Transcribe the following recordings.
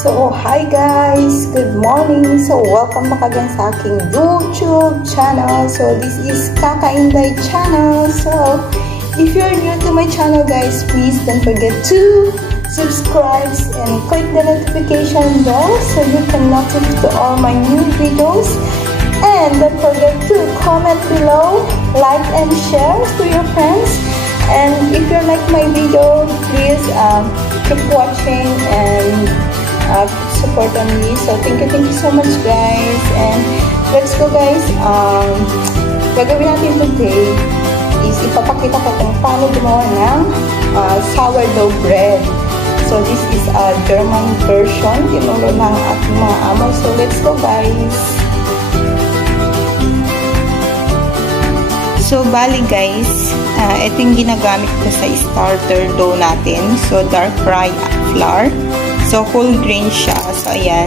So, hi guys! Good morning! So, welcome back again sa aking YouTube channel. So, this is Kakainday channel. So, if you're new to my channel guys, please don't forget to subscribe and click the notification bell so you can notify to all my new videos. And don't forget to comment below, like and share to your friends. And if you like my video, please keep watching and support on me. So thank you so much guys, and let's go guys. Gagawin natin today is ipapakita ko kung paano gumawa ng sourdough bread. So this is a German version, tinuro ng ating mga amo. So let's go guys. So bali guys, ito yung ginagamit ko sa starter dough natin. So dark rye flour. So, whole grain siya. So, ayan.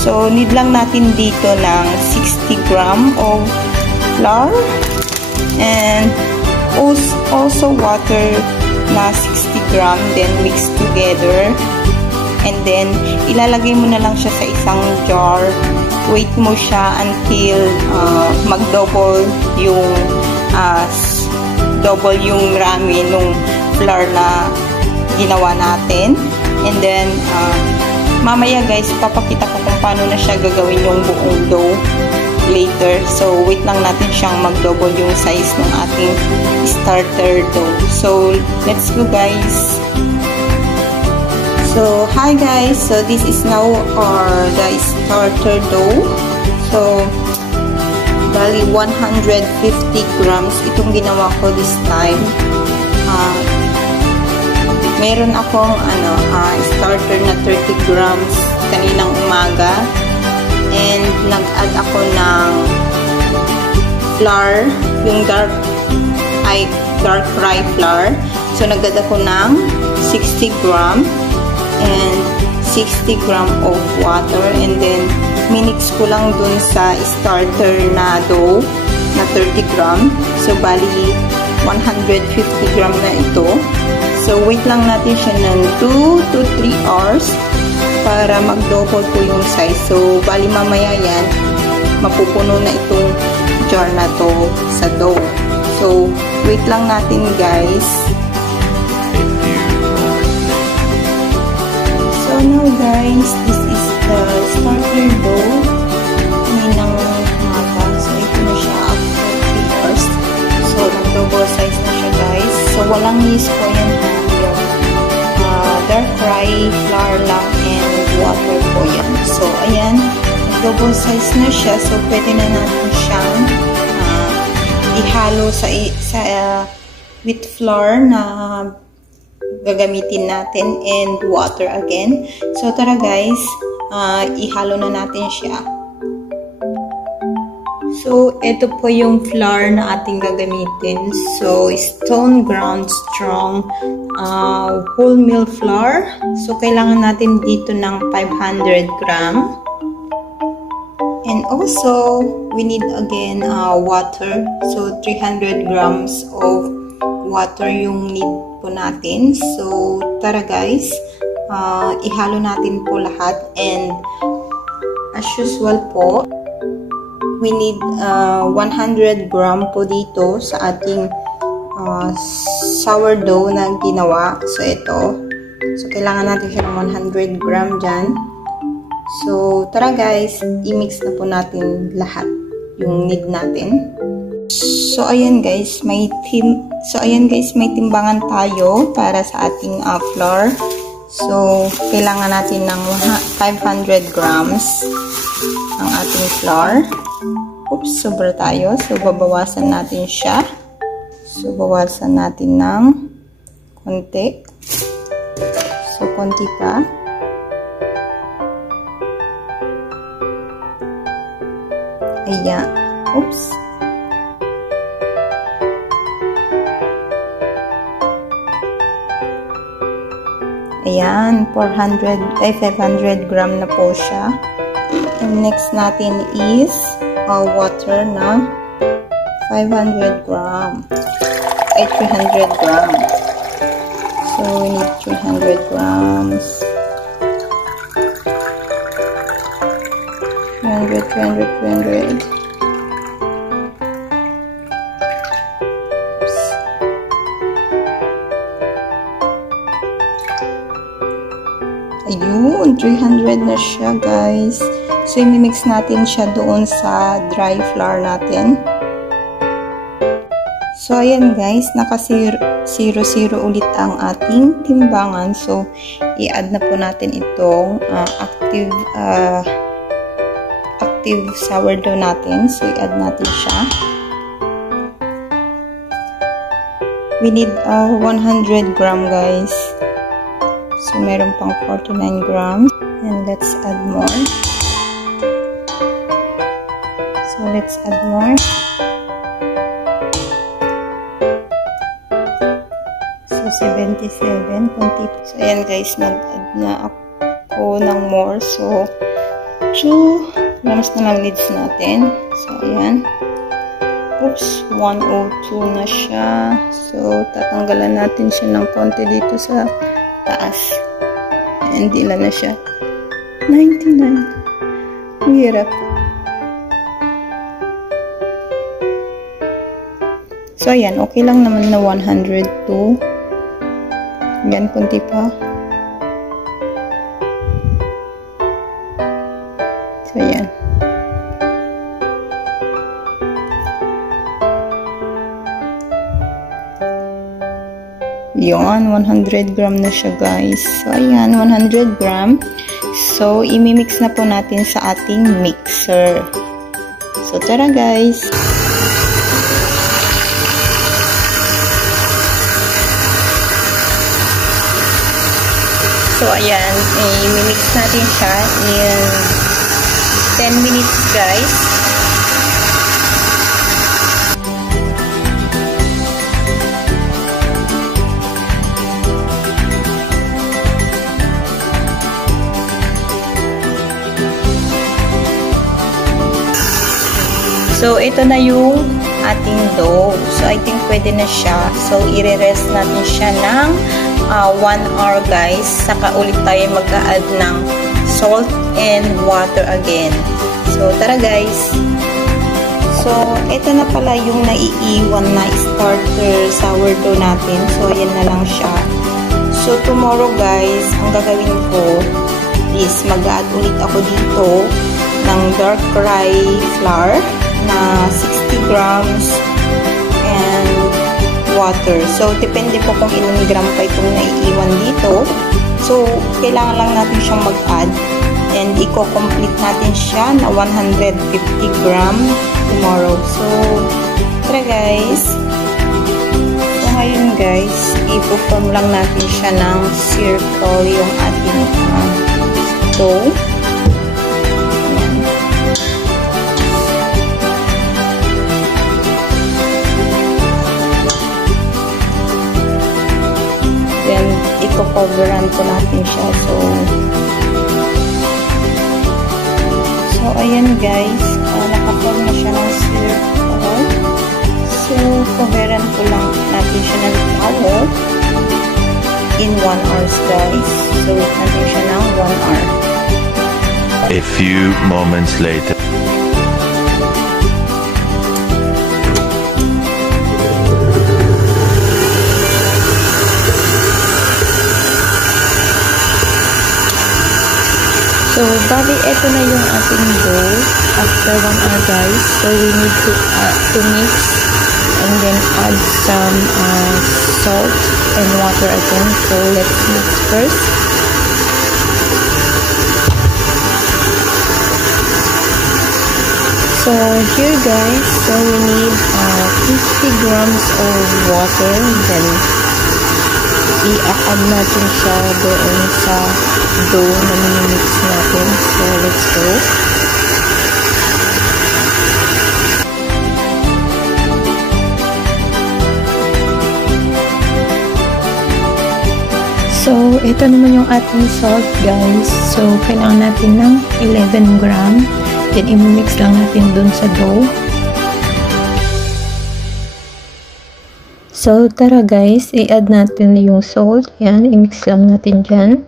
So, need lang natin dito ng 60 gram of flour. And also water na 60 gram. Then, mix together. And then, ilalagay mo na lang siya sa isang jar. Wait mo siya until mag-double yung rami nung flour na ginawa natin. And then, mamaya guys, papakita ko kung paano na siya gagawin yung buong dough later. So, wait lang natin siyang mag-double yung size ng ating starter dough. So, let's go guys. So, hi guys. So, this is now the starter dough. So, bali 150 grams itong ginawa ko this time. Meron akong starter na 30 grams kaninang umaga, and nag-add ako ng flour, yung dark rye flour. So nag-add ako ng 60 gram and 60 gram of water, and then minix ko lang dun sa starter na dough na 30 gram. So bali 150 gram na ito. So, wait lang natin siya ng 2 to 3 hours para mag-double po yung size. So, bali mamaya yan, mapupuno na itong jar na to sa dough. So, wait lang natin guys. So, now guys, this is the starter dough. Kaninang umaga. So, ito na siya after 3 hours. So, mag-double size na siya guys. So, walang yeast po yan. Dark rye flour lang and water po yan. So, ayan. Double size na siya. So, pwede na natin siyang ihalo sa wheat flour na gagamitin natin and water again. So, tara guys. Ihalo na natin siya. So, ito po yung flour na ating gagamitin. So, stone ground strong wholemeal flour. So, kailangan natin dito ng 500 gram. And also, we need again water. So, 300 grams of water yung need po natin. So, tara guys. Ihalo natin po lahat. And, as usual po, we need 100 gram po dito sa ating sourdough na ginawa. So, ito. So, kailangan natin siya ng 100 gram dyan. So, tara guys, i-mix na po natin lahat yung need natin. So, ayan guys, may timbangan tayo para sa ating flour. So, kailangan natin ng 500 grams ang ating flour. Oops, sobra tayo. So, babawasan natin siya. So, bawasan natin ng konti. So, konti pa. Ayan. Oops. Ayan. 500 gram na po siya. And next natin is water na 500 gram. 300 grams. So, we need 300 grams. 300, 300, 300. Oops. Ayun, 300 na siya, guys. So, imimix natin siya doon sa dry flour natin. So, ayan guys, naka-0-0 ulit ang ating timbangan. So, i-add na po natin itong active sourdough natin. So, i-add natin siya. We need 100 gram guys. So, meron pang 49 grams. And let's add more. So, let's add more. So, 77. So, ayan guys, nag-add na ako ng more. So, 2 grams na lang leads natin. So, ayan. Oops, 102 na siya. So, tatanggalan natin siya ng konti dito sa taas. Hindi lang na siya. 99. Ang hirap. So, ayan. Okay lang naman na 102. Yan, kunti pa. So, ayan. Yan, 100 gram na siya, guys. So, ayan, 100 gram. So, imimix na po natin sa ating mixer. So, tara, guys. So, ayan, i-mix natin siya in 10 minutes, guys. So, ito na yung ating dough. So, I think pwede na siya. So, i-rest natin siya ng 1 hour, guys. Saka ulit tayo mag-a-add ng salt and water again. So, tara, guys. So, ito na pala yung naiiwan na starter sourdough natin. So, ayan na lang siya. So, tomorrow, guys, ang gagawin ko is mag-a-add ulit ako dito ng dark rye flour na 60 grams and water. So, depende po kung ilang gram pa itong naiiwan dito. So, kailangan lang natin siyang mag-add and i-complete natin siya na 150 gram tomorrow. So, tara guys. So, ngayon guys, i-perform lang natin siya ng circle yung ating dough. Then, i-coveran po natin siya. So ayan guys, nakaform na siya ng circle. So, coveran po lang natin siya ng towel in 1 hour guys. So, wait natin siya ng 1 hour. A few moments later. So, bali, ito na yung ating dough after 1 hour, guys. So, we need to mix and then add some salt and water again. So, let's mix first. So, here, guys, so we need 50 grams of water. Then, i-add natin siya doon sa dough na minimix natin. So, let's go. So, ito naman yung ating salt, guys. So, kailangan natin ng 11 gram. Then, imimix lang natin doon sa dough. So, tara guys, i-add natin yung salt. Yan, i-mix lang natin dyan.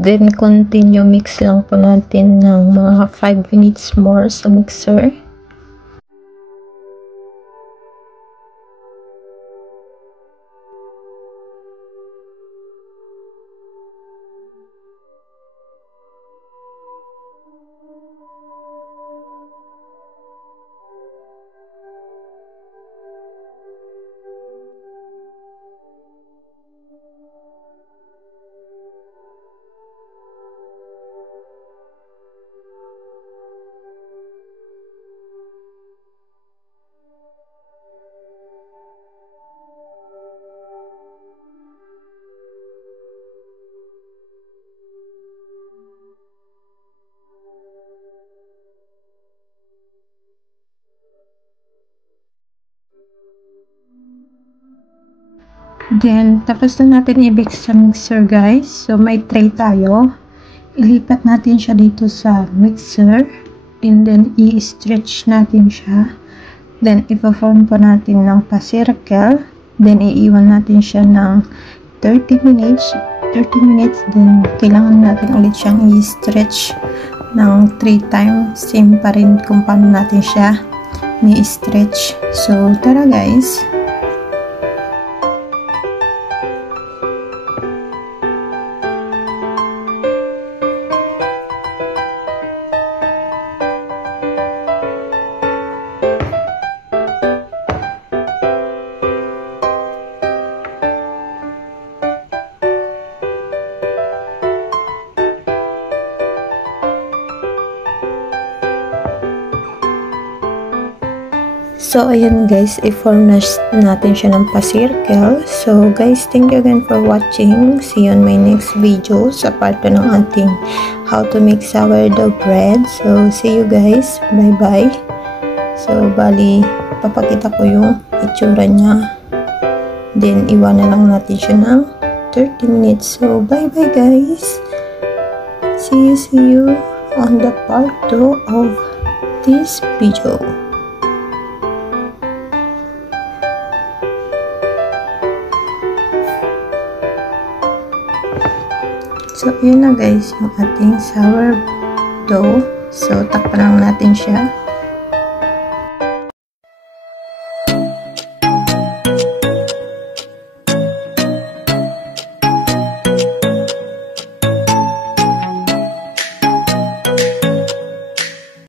Then, continue mix lang po natin ng mga 5 minutes more sa mixer. Then, tapos na natin i-mix sa mixer, guys. So, may tray tayo. Ilipat natin siya dito sa mixer. And then, i-stretch natin siya. Then, ipa-form pa natin ng pa-circle. Then, iiwan natin siya ng 30 minutes. 30 minutes. Then, kailangan natin ulit siyang i-stretch ng 3 times. Same pa rin kung paano natin siya ni-stretch. So, tara guys. So, ayan guys, i-form na natin siya ng pa-circle. So, guys, thank you again for watching. See you on my next video sa part 2 ng ating how to make sourdough bread. So, see you guys. Bye-bye. So, bali, papakita ko yung itsura niya. Then, iwan na lang natin siya ng 30 minutes. So, bye-bye guys. See you on the part 2 of this video. So, yun na guys, yung ating sourdough. So, takpan lang natin siya.